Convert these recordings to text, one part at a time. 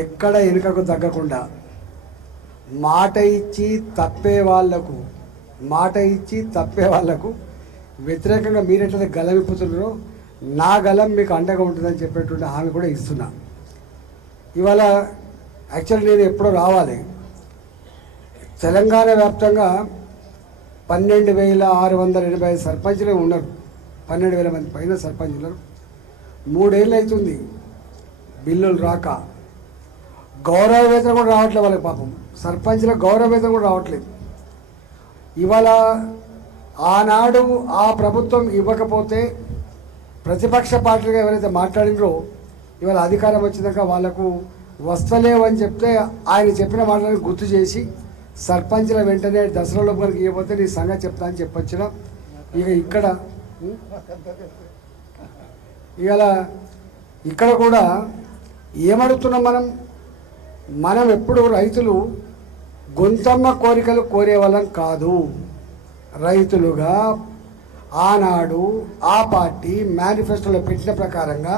ఎక్కడ వెనుకకు తగ్గకుండా మాట ఇచ్చి తప్పే వాళ్లకు వ్యతిరేకంగా మీరెట్లయితే గలం ఇప్పుతున్నారో నా గలం మీకు అండగా ఉంటుందని చెప్పేటువంటి హామీ కూడా ఇస్తున్నా. ఇవాళ యాక్చువల్లీ నేను ఎప్పుడో రావాలి. తెలంగాణ వ్యాప్తంగా 12,685 సర్పంచులే ఉన్నారు. 12,000 మంది పైన సర్పంచులు. 3 ఏళ్ళు అవుతుంది బిల్లులు రాక. గౌరవ వేతనం కూడా రావట్లేదు వాళ్ళకి. పాపం సర్పంచులకు గౌరవ వేతనం కూడా రావట్లేదు. ఇవాళ ఆనాడు ఆ ప్రభుత్వం ఇవ్వకపోతే ప్రతిపక్ష పార్టీలుగా ఎవరైతే మాట్లాడినరో ఇవాళ అధికారం వచ్చినాక వాళ్లకు వస్తలేవని చెప్తే ఆయన చెప్పిన మాటలను గుర్తు చేసి సర్పంచుల వెంటనే దసరాలో మనకి ఇవ్వకపోతే నీ సంగతి చెప్తా అని చెప్పొచ్చిన. ఇక ఇక్కడ కూడా ఏమడుగుతున్నాం మనం ఎప్పుడు రైతులు గొంతమ్మ కోరికలు కోరే వాళ్ళం కాదు. రైతులుగా ఆనాడు ఆ పార్టీ మేనిఫెస్టోలో పెట్టిన ప్రకారంగా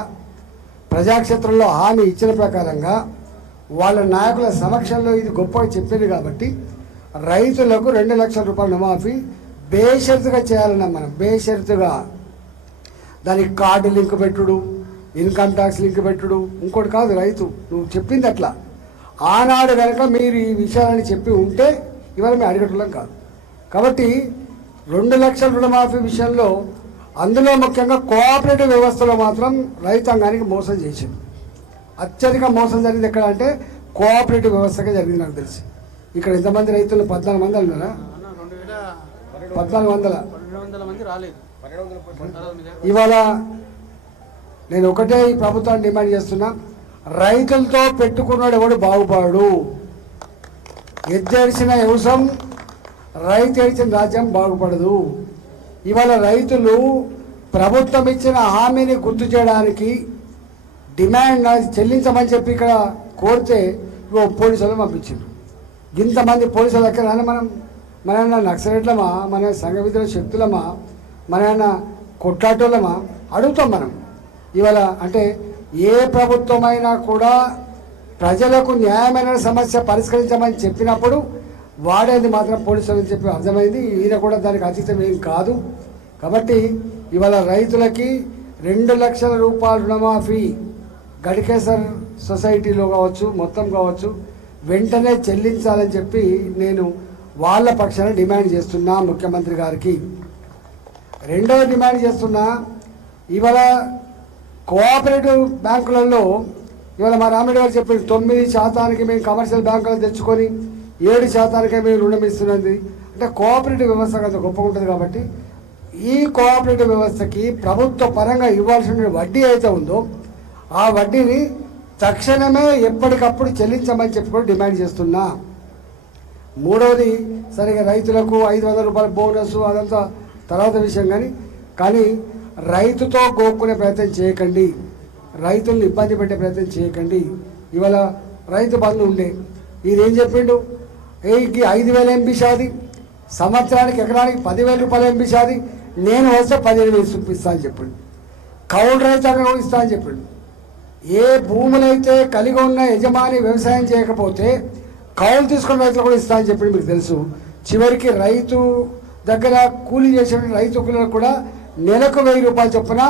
ప్రజాక్షేత్రంలో హామీ ఇచ్చిన ప్రకారంగా వాళ్ళ నాయకుల సమక్షంలో ఇది గొప్పగా చెప్పింది కాబట్టి రైతులకు 2 లక్షల రూపాయల రుణమాఫీ బేషరతుగా చేయాలన్నా మనం. బేషరతుగా దానికి కార్డు లింక్ పెట్టుడు, ఇన్కమ్ ట్యాక్స్ లింక్ పెట్టుడు ఇంకోటి కాదు. రైతు నువ్వు చెప్పింది అట్లా ఆనాడు కనుక మీరు ఈ విషయాలని చెప్పి ఉంటే ఇవాళ మేము అడిగేటోళ్ళం కాదు. కాబట్టి 2 లక్షల రుణమాఫీ విషయంలో అందులో ముఖ్యంగా కోఆపరేటివ్ వ్యవస్థలో మాత్రం రైతాంగానికి మోసం చేసింది. అత్యధిక మోసం జరిగింది ఎక్కడ అంటే కోఆపరేటివ్ వ్యవస్థగా జరిగింది. నాకు తెలిసి ఇక్కడ ఎంతమంది రైతులు 14 మంది అన్నారా? 1400. ఇవాళ నేను ఒకటే ఈ ప్రభుత్వాన్ని డిమాండ్ చేస్తున్నా, రైతులతో పెట్టుకున్నాడు ఎవడు బాగుపడు. ఎద్దేడిసిన వ్యవసాయం రైతు ఏడిచిన రాజ్యం బాగుపడదు. ఇవాళ రైతులు ప్రభుత్వం ఇచ్చిన హామీని గుర్తు చేయడానికి డిమాండ్ చెల్లించమని చెప్పి ఇక్కడ కోరితే పోలీసులు పంపించారు. ఇంతమంది పోలీసుల దగ్గర మన నక్సలెట్లమా, మన సంఘ విద్రోహ శక్తులమా, మన కొట్లాటోళ్ళమా అడుగుతాం మనం. ఇవాళ అంటే ఏ ప్రభుత్వమైనా కూడా ప్రజలకు న్యాయమైన సమస్య పరిష్కరించమని చెప్పినప్పుడు వాడేది మాత్రం పోలీసులు అని చెప్పి అర్థమైంది. ఈయన కూడా దానికి అతీతం ఏం కాదు. కాబట్టి ఇవాళ రైతులకి 2 లక్షల రూపాయల రుణమాఫీ గడికేసర్ సొసైటీలో కావచ్చు, మొత్తం కావచ్చు, వెంటనే చెల్లించాలని చెప్పి నేను వాళ్ళ పక్షాన డిమాండ్ చేస్తున్నా ముఖ్యమంత్రి గారికి. రెండవ డిమాండ్ చేస్తున్నా, ఇవాళ కోఆపరేటివ్ బ్యాంకులలో ఇవాళ మా రామిరెడ్డి గారు చెప్పారు 9% మేము కమర్షియల్ బ్యాంకులను తెచ్చుకొని 7% మేము రుణం ఇస్తున్నది. అంటే కోఆపరేటివ్ వ్యవస్థ అంత గొప్పగా ఉంటుంది. కాబట్టి ఈ కోఆపరేటివ్ వ్యవస్థకి ప్రభుత్వ పరంగా ఇవ్వాల్సిన వడ్డీ అయితే ఉందో ఆ వడ్డీని తక్షణమే ఎప్పటికప్పుడు చెల్లించమని చెప్పి కూడా డిమాండ్ చేస్తున్నా. మూడవది, సరిగా రైతులకు 500 రూపాయల బోనస్ అదంతా తర్వాత విషయం. కానీ రైతుతో గోక్కునే ప్రయత్నం చేయకండి, రైతుల్ని ఇబ్బంది పెట్టే ప్రయత్నం చేయకండి. ఇవాళ రైతు బంధు ఉండే ఇదేం చెప్పిండు, 5,000 ఎంపీ షాది, సంవత్సరానికి ఎకరానికి 10,000 రూపాయల ఎంపీ షాది, నేను వస్తే 15,000 ఇస్తా అని చెప్పిండు. కౌలు రైతాంగం కూడా ఇస్తా అని చెప్పిండు. ఏ భూములైతే కలిగి ఉన్న యజమాని వ్యవసాయం చేయకపోతే కౌలు తీసుకున్న రైతులు కూడా ఇస్తా అని చెప్పిండు. మీకు తెలుసు. చివరికి రైతు దగ్గర కూలీ చేసిన రైతు కూలీలకు కూడా నెలకు 1,000 రూపాయలు చొప్పున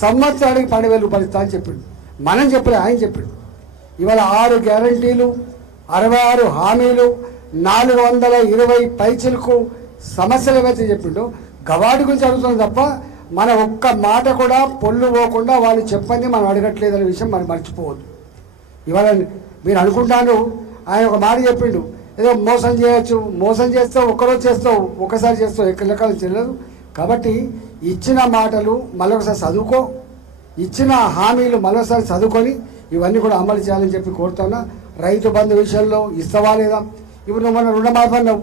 సంవత్సరానికి 12,000 రూపాయలు ఇస్తా అని చెప్పిండు. మనం చెప్పలే, ఆయన చెప్పిండు. ఇవాళ 6 గ్యారంటీలు, 66 హామీలు, 420 పైచిలకు సమస్యలు ఏవైతే చెప్పిండో గవాడి గురించి అడుగుతుంది తప్ప మన ఒక్క మాట కూడా పొల్లు పోకుండా వాళ్ళు చెప్పండి మనం అడగట్లేదనే విషయం మనం మర్చిపోవద్దు. ఇవాళ మీరు అనుకుంటాను ఆయన ఒక మాట చెప్పిండు, ఏదో మోసం చేయొచ్చు, మోసం చేస్తావు, ఒక్కరోజు చేస్తావు, ఒకసారి చేస్తావు, ఎక్కడికాలం చేయలేదు. కాబట్టి ఇచ్చిన మాటలు మళ్ళొకసారి చదువుకో, ఇచ్చిన హామీలు మళ్ళొకసారి చదువుకొని ఇవన్నీ కూడా అమలు చేయాలని చెప్పి కోరుతున్నా. రైతు బంధు విషయంలో ఇస్తావా లేదా? ఇప్పుడు నువ్వు మన రుణమాఫీ అన్నావు,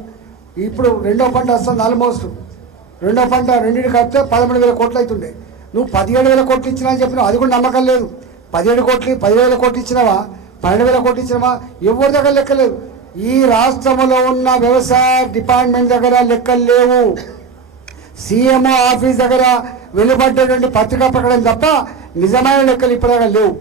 ఇప్పుడు రెండో పంట వస్తుంది ఆల్మోస్ట్. రెండో పంట రెండింటికి కలిపితే 13,000 కోట్లు అవుతుండే. నువ్వు 17,000 కోట్లు ఇచ్చినా అని చెప్పినావు, అది కూడా నమ్మకం లేదు. 10,000 కోట్లు ఇచ్చినావా, 12,000 కోట్లు ఇచ్చినావా, ఎవరి దగ్గర లెక్కలేదు. ఈ రాష్ట్రంలో ఉన్న వ్యవసాయ డిపార్ట్మెంట్ దగ్గర లెక్కలు లేవు. సీఎంఓ ఆఫీస్ దగ్గర వెలువడ్డటువంటి పత్రికా ప్రకటన తప్ప నిజమైన లెక్కలు ఇప్పటిదాకా లేవు.